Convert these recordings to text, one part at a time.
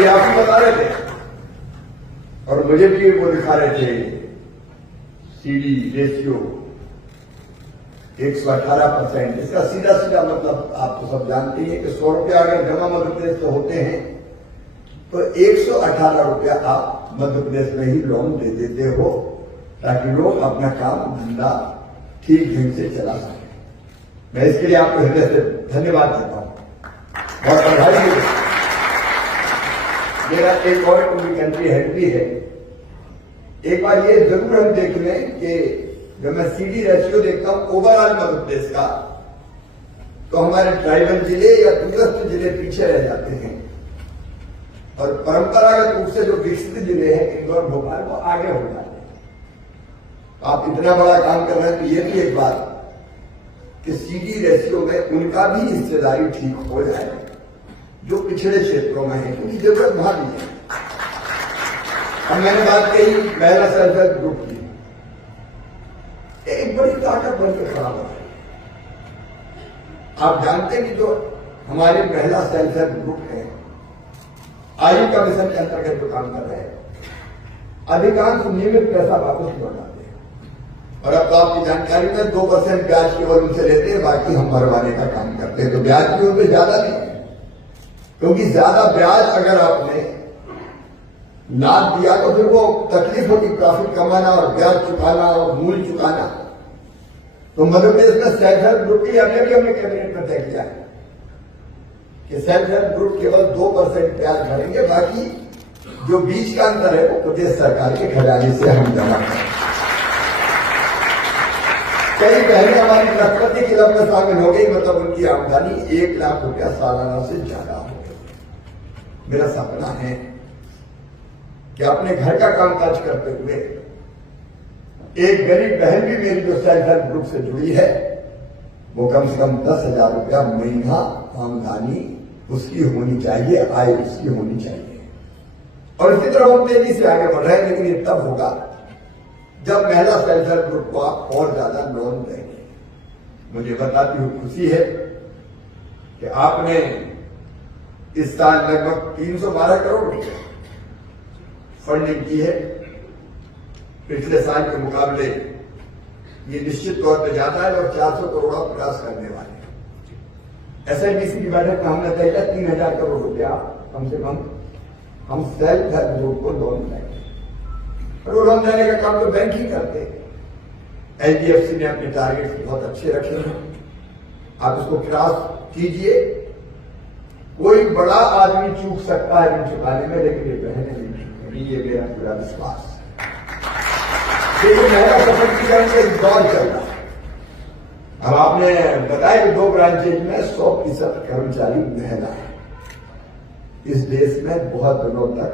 अभी आप ही बता रहे थे और मुझे भी वो दिखा रहे थे सीडी रेशियो 118%। इसका सीधा सीधा मतलब आप तो सब जानते हैं कि 100 रुपया अगर जमा मध्य प्रदेश से होते हैं तो 118 रुपया आप मध्य प्रदेश में ही लोन दे देते हो ताकि लोग अपना काम धंधा ठीक ढंग से चला सके। मैं इसके लिए आपको हृदय से धन्यवाद देता हूं, बहुत बधाई है। मेरा एक और कंट्री हेड भी है। एक बार ये जरूर हम देख लें कि जब मैं सीडी रेशियो देखता हूं ओवरऑल मध्य प्रदेश का, तो हमारे ट्राइबल जिले या दूरस्थ जिले पीछे रह जाते हैं और परंपरागत रूप से जो विकसित जिले हैं इंदौर भोपाल वो आगे हो जाते हैं। आप इतना बड़ा काम कर रहे हैं तो ये भी एक बात कि सीडी रेशियो में उनका भी हिस्सेदारी ठीक हो जाए जो पिछड़े क्षेत्रों में है, क्योंकि जरूरत वहां भी है। अब मैंने बात कही महिला सेल्फ हेल्प ग्रुप की, एक बड़ी ताकत बनकर खड़ा हो। आप जानते हैं कि जो हमारे महिला सेल्फ हेल्प ग्रुप है आजीविका मिशन के अंतर्गत जो काम कर रहे हैं, अधिकांश नियमित पैसा वापस लौटाते हैं। और अब तो आपकी जानकारी में 2% ब्याज केवल उनसे लेते हैं, बाकी हम भरवाने का काम करते हैं। तो ब्याज भी उनपे ज्यादा नहीं है, क्योंकि ज्यादा ब्याज अगर आपने लाभ दिया तो फिर वो तकलीफ होगी प्रॉफिट कमाना और ब्याज चुकाना और मूल चुकाना। तो मध्य प्रदेश में सेल्फ हेल्प ग्रुप की हमने कैबिनेट में तय किया है कि सेल्फ हेल्प ग्रुप केवल 2% ब्याज भरेंगे, बाकी जो बीच का अंतर है वो प्रदेश सरकार के खजाने से हम जमा करेंगे। कई बहनें हमारी लखपति क्लब में शामिल हो गई, मतलब उनकी आमदनी 1 लाख रुपया सालाना से ज्यादा हो गई। मेरा सपना है कि अपने घर का कामकाज करते हुए एक गरीब बहन भी मेरी जो सेल्फ हेल्प ग्रुप से जुड़ी है वो कम से कम 10,000 रुपया महीना आमदनी उसकी होनी चाहिए, आय उसकी होनी चाहिए। और इसी तरह हम तेजी से आगे बढ़ रहे हैं, लेकिन ये तब होगा जब महिला सेल्फ हेल्प ग्रुप को आप और ज्यादा लोन देंगे। मुझे बताती हुई खुशी है कि आपने इस साल लगभग 312 करोड़ रुपए फंडिंग की है। पिछले साल के मुकाबले ये निश्चित तौर पर ज्यादा है और 400 करोड़ आप क्रॉस करने वाले हैं। एसआईबीसी की बैठक में हमने तय किया 3,000 करोड़ रुपया कम से कम हम सेल्फ हेल्प ग्रुप को लोन देंगे। और वो लोन देने का काम तो बैंक ही करते हैं। एचडीएफसी ने अपने टारगेट बहुत अच्छे रखे हैं, आप उसको क्रॉस कीजिए। कोई बड़ा आदमी चूक सकता है ऋण चुकाने में, लेकिन ये बहनें नहीं चूकेंगी, ये मेरा पूरा विश्वास है। देखिए महिला सशक्तिकरण का एक दौर चल रहा है। अब आपने बताया कि 2 ब्रांचेज में 100% कर्मचारी महिला है। इस देश में बहुत दिनों तक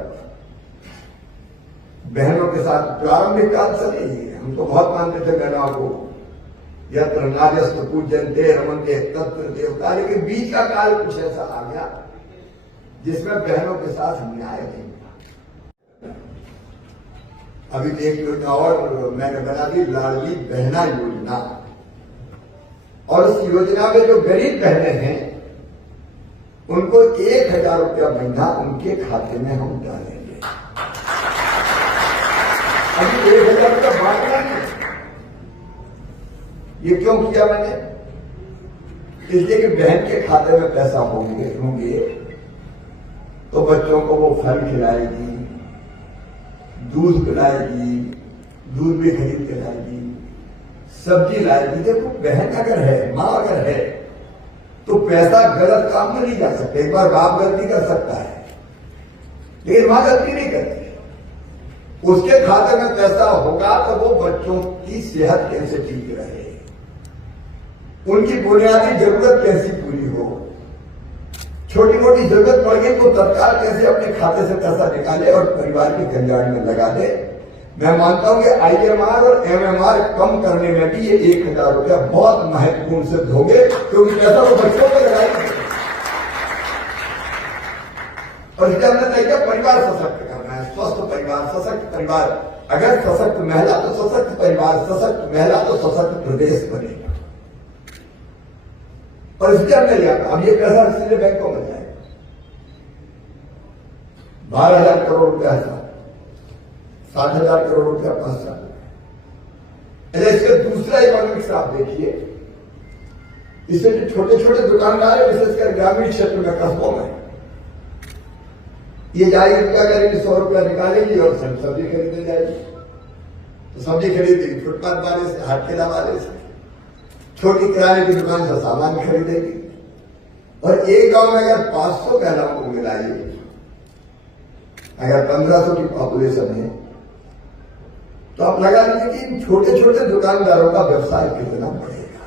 बहनों के साथ प्रारंभिक काल से नहीं है, हम तो बहुत मानते थे बहनों को, यत्र नार्यस्तु पूज्यन्ते रमन्ते तत्र देवता, लेकिन बीच का काल कुछ ऐसा आ गया जिसमें बहनों के साथ न्याय नहीं हुआ। अभी एक योजना और मैंने बना दी, लाडली बहना योजना, और उस योजना में जो गरीब बहनें हैं उनको 1,000 रुपया महीना उनके खाते में हम डालेंगे। अभी 1,000 रुपया बांटना नहीं। ये क्यों किया मैंने? इसलिए कि बहन के खाते में पैसा होंगे तो बच्चों को वो फल खिलाएगी, दूध पिलाएगी, दूध भी खरीद के लाएगी, सब्जी लाएगी। देखो बहन अगर है, मां अगर है, तो पैसा गलत काम में नहीं जा सकता। एक बार बाप गलती कर सकता है, लेकिन मां गलती नहीं करती। उसके खाते में पैसा होगा तो वो बच्चों की सेहत कैसे ठीक रहे, उनकी बुनियादी जरूरत कैसी पूरी हो, छोटी मोटी जरूरत पड़ गई तो तत्काल कैसे अपने खाते से पैसा निकाले और परिवार के कल्याण में लगा दे। मैं मानता हूं कि आईएमआर और एमएमआर कम करने में भी ये 1,000 रुपया बहुत महत्वपूर्ण सिद्ध होंगे, क्योंकि पैसा वो बच्चों को लगाएंगे। और इसका हमने तय किया परिवार सशक्त करना है, स्वस्थ परिवार, सशक्त परिवार। अगर सशक्त महिला तो सशक्त परिवार, सशक्त महिला तो सशक्त प्रदेश बनेगा। और इसके हमने लिया अब ये पैसा सीधे बैंकों में जाएगा। 12,000 करोड़ रुपया है, 60,000 करोड़ रुपया 5 साल में। इसका दूसरा इकोनॉमिक्स आप देखिए, इसे जो छोटे छोटे दुकानदार है विशेषकर ग्रामीण क्षेत्र में, कस्बों में, ये जाएगी क्या करेगी, 100 रुपया निकालेगी और सब्जी खरीदने जाएगी। तो सब्जी खरीदेगी फुटपाथ वाले से, हाट ठेला वाले से, छोटी किराने की दुकान से सामान खरीदेगी। और एक गांव में अगर 500 महिलाओं को मिलाइए, अगर 1500 की पॉपुलेशन है, तो आप लगा लीजिए कि इन छोटे छोटे दुकानदारों का व्यवसाय कितना बढ़ेगा।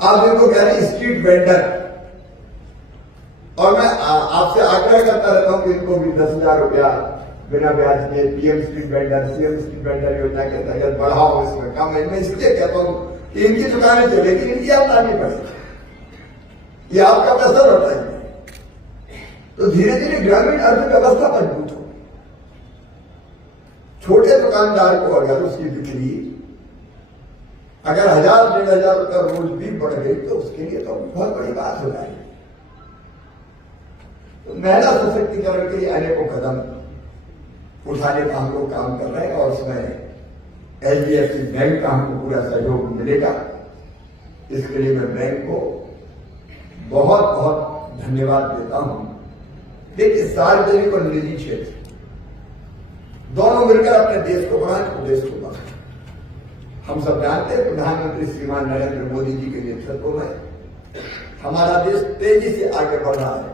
आप इनको कह रहे हैं स्ट्रीट वेंडर, और मैं आपसे आग्रह करता रहता हूं कि इनको भी 10,000 रुपया बिना ब्याज के PM street vendor, CM street vendor योजना के अंतर्गत बढ़ाओ, इसमें कम है। मैं इसलिए कहता हूं कि इनकी दुकानें चलेगी, इनकी आमदनी बढ़ेगी, ये आपका पैसा लौटाएंगे, तो धीरे धीरे ग्रामीण अर्थव्यवस्था मजबूत हो। छोटे दुकानदार को अगर उसकी बिक्री अगर 1,000-1,500 रुपया रोज भी बढ़ गई तो उसके लिए तो बहुत बड़ी बात हो जाएगी। तो महिला सशक्तिकरण के लिए अनेकों कदम उठाने का हम लोग काम कर रहे हैं, और उसमें एचडीएफसी बैंक का हमको पूरा सहयोग मिलेगा। इसके लिए मैं बैंक को बहुत बहुत धन्यवाद देता हूं। देखिए, सार्वजनिक और निजी क्षेत्र दोनों मिलकर अपने देश को बढ़ाएं, प्रदेश को बढ़ाएं। हम सब जानते हैं प्रधानमंत्री श्रीमान नरेंद्र मोदी जी के नेतृत्व में हमारा देश तेजी से आगे बढ़ रहा है,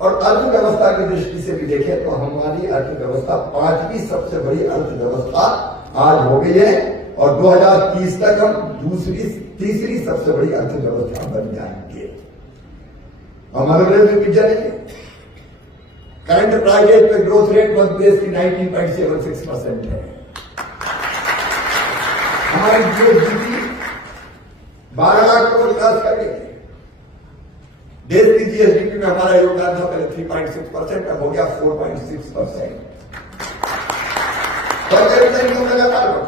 और अर्थव्यवस्था की दृष्टि से भी देखें तो हमारी अर्थव्यवस्था 5वीं सबसे बड़ी अर्थव्यवस्था आज हो गई है, और 2030 तक हम तीसरी सबसे बड़ी अर्थव्यवस्था बन जाएंगे। और मध्य प्रदेश में पिछड़ा नहीं है। करंट प्राइवेट पे ग्रोथ रेट मध्य प्रदेश की 19.76% है। हमारी जीएसडी 12 लाख करोड़ विकास करेंगे। देश की जीएसडीपी में हमारा योगदान था पहले 3.6%, अब हो गया 4.6%। पर कैपिटा इनकम लगातार बढ़,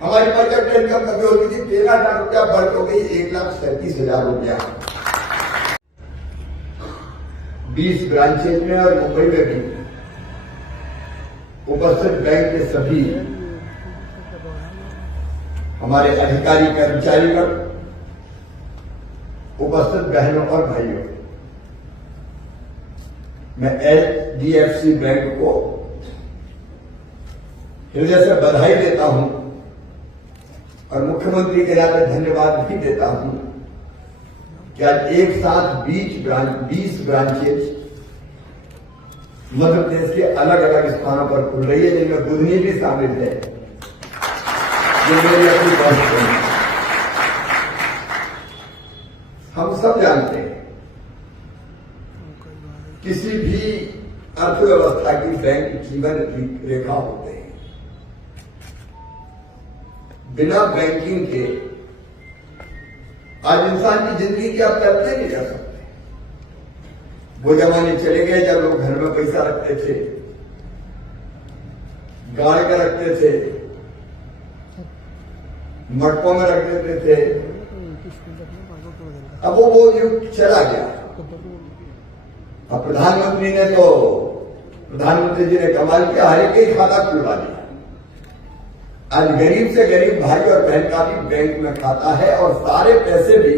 हमारी पर कैपिटा इनकम कभी होती थी 13,000 रुपया, बढ़ हो गई 1,37,000 रुपया। 20 ब्रांचेज में और मुंबई में भी उपस्थित बैंक के सभी हमारे अधिकारी कर्मचारीगण, उपस्थित बहनों और भाइयों, मैं एचडीएफसी बैंक को हृदय से बधाई देता हूं, और मुख्यमंत्री के नाते धन्यवाद भी देता हूं कि आज एक साथ 20 ब्रांचेज मध्य प्रदेश के अलग अलग स्थानों पर खुल रही है, जिनमें बुधनी भी शामिल है, जो मेरी अपनी बात है। हम सब जानते हैं किसी भी अर्थव्यवस्था की बैंक जीवन रेखा होते हैं। बिना बैंकिंग के आज इंसान की जिंदगी की आप कल्पना नहीं कर सकते। वो जमाने चले गए जब लोग घर में पैसा रखते थे, गाड़ के रखते थे, मटकों में रख देते थे। अब वो युग चला गया। अब प्रधानमंत्री जी ने कमाल किया, हर एक ही खाता खुलवा दिया। आज गरीब से गरीब भाई और बहन का भी बैंक में खाता है, और सारे पैसे भी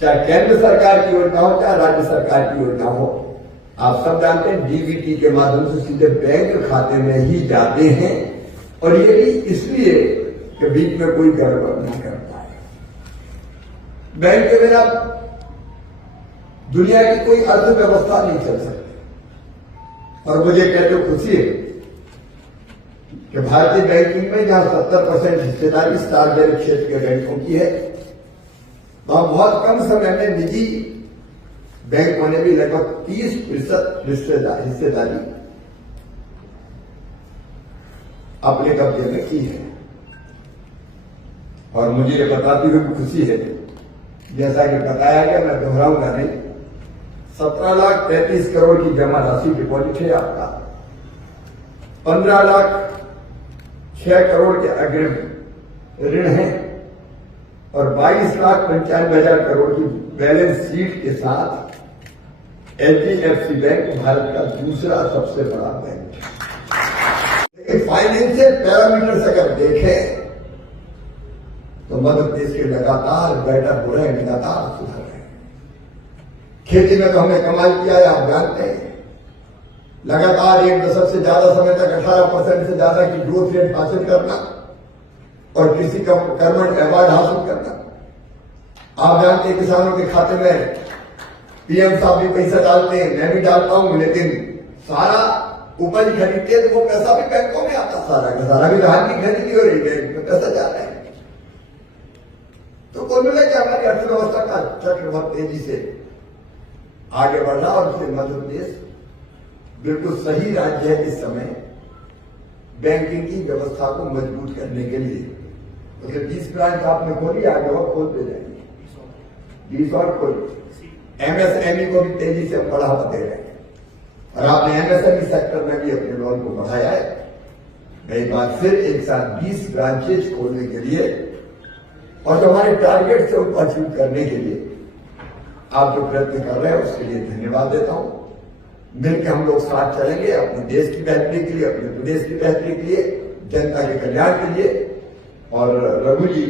चाहे केंद्र सरकार की योजना हो चाहे राज्य सरकार की योजना हो, आप सब जानते हैं डीबीटी के माध्यम से सीधे बैंक खाते में ही जाते हैं। और ये भी इसलिए कि बीच में कोई गड़बड़ नहीं कर पाए। बैंक के बिना दुनिया की कोई अर्थव्यवस्था नहीं चल सकती। और मुझे कहते खुशी है कि भारतीय बैंकिंग में जहां 70% हिस्सेदारी सार्वजनिक क्षेत्र के बैंकों की है, वहां बहुत कम समय में निजी बैंकों ने भी लगभग 30% हिस्सेदारी अपने कब्जे में की है। और मुझे ये बताते हुए खुशी है, जैसा कि बताया गया, मैं दोहराऊंगा नहीं, 17,33 करोड़ की जमा राशि डिपॉजिट है आपका, 15,06 करोड़ के अग्रिम ऋण है, और 22,95,000 करोड़ की बैलेंस शीट के साथ HDFC बैंक भारत का दूसरा सबसे बड़ा बैंक है। लेकिन फाइनेंशियल पैरामीटर्स अगर देखें तो मध्य प्रदेश के लगातार बेटर हो रहे हैं, लगातार सुधर रहे हैं। खेती में तो हमने कमाल किया है, आप जानते हैं। लगातार एक दशक से ज्यादा समय तक 18% से ज्यादा की ग्रोथ रेट हासिल करना और किसी का कर्मण अवार्ड हासिल करना। आप जानते हैं किसानों के खाते में पीएम साहब भी पैसा डालते हैं, मैं भी डालता हूं, लेकिन सारा उपज खरीदते हैं तो वो पैसा भी बैंकों में आता, सारा का सारा भी धान की खरीदी हो रही है, पैसा जा रहा है। तो कुल मिला कि हमारी अर्थव्यवस्था का चक्र बहुत तेजी से आगे बढ़ रहा और इसलिए मध्य प्रदेश बिल्कुल सही राज्य है इस समय बैंकिंग की व्यवस्था को मजबूत करने के लिए। तो 20 ब्रांच आपने खोली, आगे और खोलते जाएंगे, 20 और खोली। एमएसएमई को भी तेजी से बढ़ावा दे रहे हैं और आपने एमएसएमई सेक्टर में भी अपने लोन को बढ़ाया है। मैं एक बार फिर एक साथ 20 ब्रांचेज खोलने के लिए और जो हमारे टारगेट से उनको अचीव करने के लिए आप जो प्रयत्न कर रहे हैं उसके लिए धन्यवाद देता हूं। मिलकर हम लोग साथ चलेंगे अपने देश की बेहतरी के लिए, अपने प्रदेश की बेहतरी के लिए, जनता के कल्याण के लिए। और रघु जी,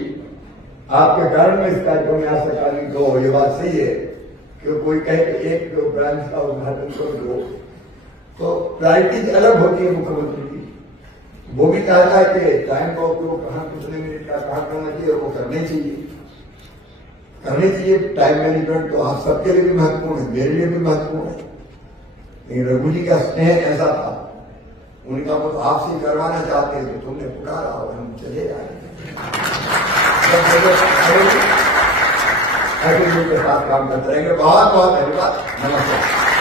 आपके कारण में इस कार्यक्रम में आ सका नहीं तो ये बात सही है कि कोई कहे कि एक दो ब्रांच का उद्घाटन कर दो, तो प्रायोरिटीज अलग होती है मुख्यमंत्री की। वो भी कहता है कि टाइम का उपयोग कहाँ कितने मिनट का कहाँ करना चाहिए और वो करने चाहिए टाइम मैनेजमेंट तो आप सबके लिए भी महत्वपूर्ण है, मेरे लिए भी महत्वपूर्ण है। लेकिन रघु जी का स्नेह ऐसा था, उनका वो आपसे करवाना चाहते हैं तो तुमने पुकारा और हम चले आए। ऐसे लोगों के साथ काम करते रहेंगे। बहुत बहुत धन्यवाद, नमस्कार।